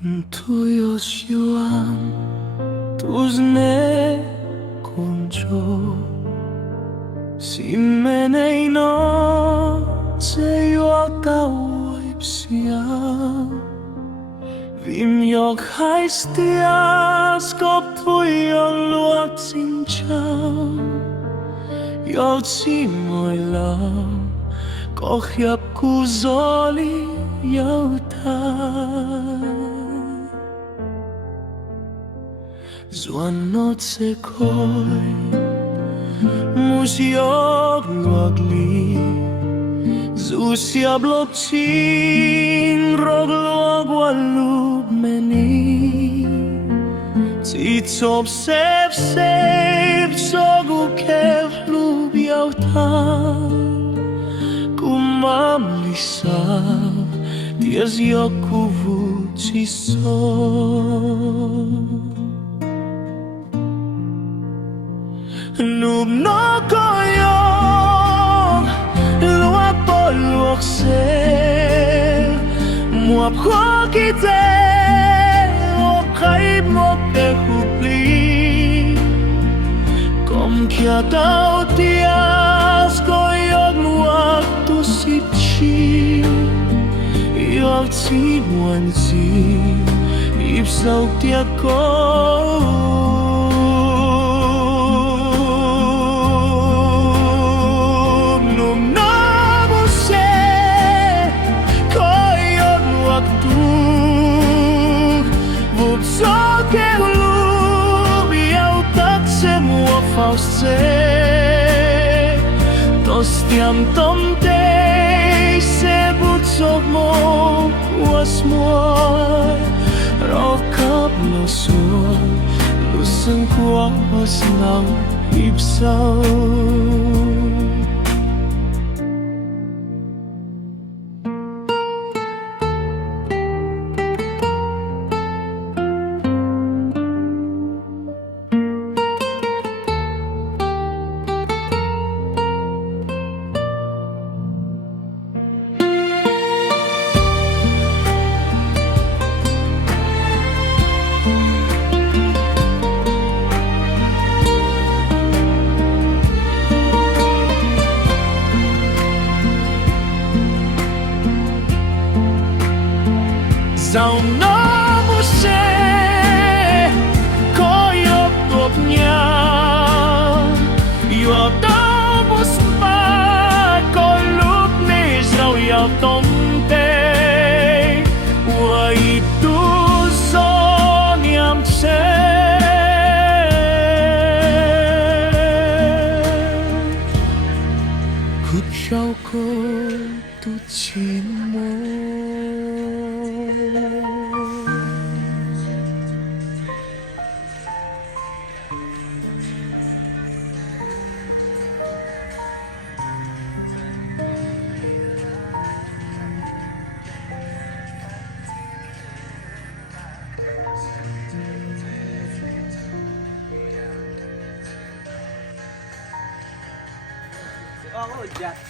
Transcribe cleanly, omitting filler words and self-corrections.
Tu io siłam, tu zne končo. Si mene noce juokauj psia. Vim jok haistias kopui jo luag sin chau. Jo tsimoi lau, qhia kuzoli jo ta. Zuan noce koi musiok luag li. Zusiab lopsin rog luag walub meni. Titop sep sogu kev lub yauta. Kumam lisav dias yokuvu tiso. Nub no koyong luag po luag se. Muap ho kite o kaib mo pe hupli. Kom qhia tau tias koyong luag tu sipchi. Yog ti muan ti ipsau tia ko. Tostiam tom te se butsog mo was moi. Rokap lo sol lusang kuas ng ipsaw. Sao no você koyok kopnya. Yo tamos pa koluk ni sao yo tomte. Wa itu son yam se. Kut shao ko tu chimo. Oh, yeah.